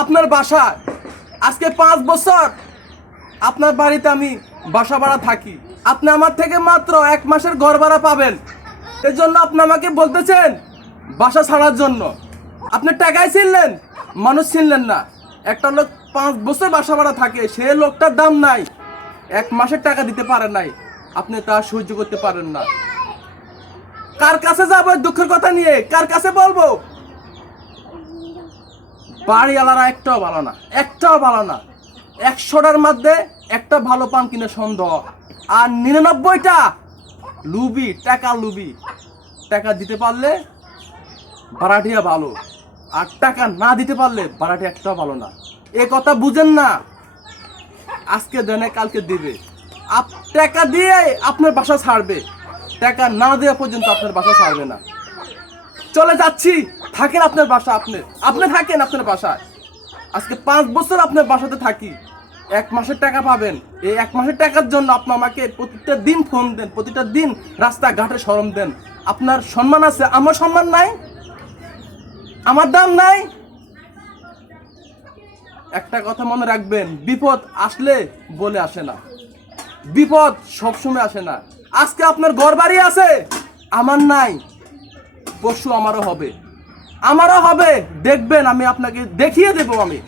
আপনার বাসায় আজকে পাঁচ বছর আপনার বাড়িতে আমি বাসা ভাড়া থাকি। আপনি আমার থেকে মাত্র এক মাসের ঘর ভাড়া পাবেন। এর জন্য আপনি আমাকে বলতেছেন বাসা ছাড়ার জন্য। আপনি টাকাই ছিনলেন, মানুষ ছিনলেন না। একটা লোক পাঁচ বছর বাসা ভাড়া থাকে, সে লোকটার দাম নাই। এক মাসের টাকা দিতে পারেন নাই। আপনি তা সহ্য করতে পারেন না। কার কাছে যাব দুঃখের কথা নিয়ে? কার কাছে বলব? বাড়িওয়ালারা একটাও ভালো না, একটাও ভালো না। একশোটার মধ্যে একটা ভালো পান কিনে সন্দেহ। আর নিরানব্বইটা লুবি, টাকা লুবি। টাকা দিতে পারলে ভাড়াটিয়া ভালো, আর টাকা না দিতে পারলে ভাড়াটি একটাও ভালো না। এ কথা বুঝেন না, আজকে দেনে কালকে দিবে। আপ টাকা দিয়ে আপনার বাসা ছাড়বে, টাকা না দেওয়া পর্যন্ত আপনার বাসা ছাড়বে না। চলে যাচ্ছি। থাকেন আপনার বাসা আপনি। আপনি থাকেন আপনার বাসায়। আজকে পাঁচ বছর আপনার বাসাতে থাকি। এক মাসের টাকা পাবেন। এই এক মাসের টাকার জন্য আপনি আমাকে প্রতিটা দিন ফোন দেন, প্রতিটা দিন রাস্তাঘাটে সরম দেন। আপনার সম্মান আছে, আমার সম্মান নাই? আমার দাম নাই? একটা কথা মনে রাখবেন, বিপদ আসলে বলে আসে না। বিপদ সবসময় আসে না। আজকে আপনার ঘর বাড়ি আছে, আমার নাই, পরশু আমারও হবে। আমারও হবে দেখবেন আমি আপনাকে দেখিয়ে দেবো আমি।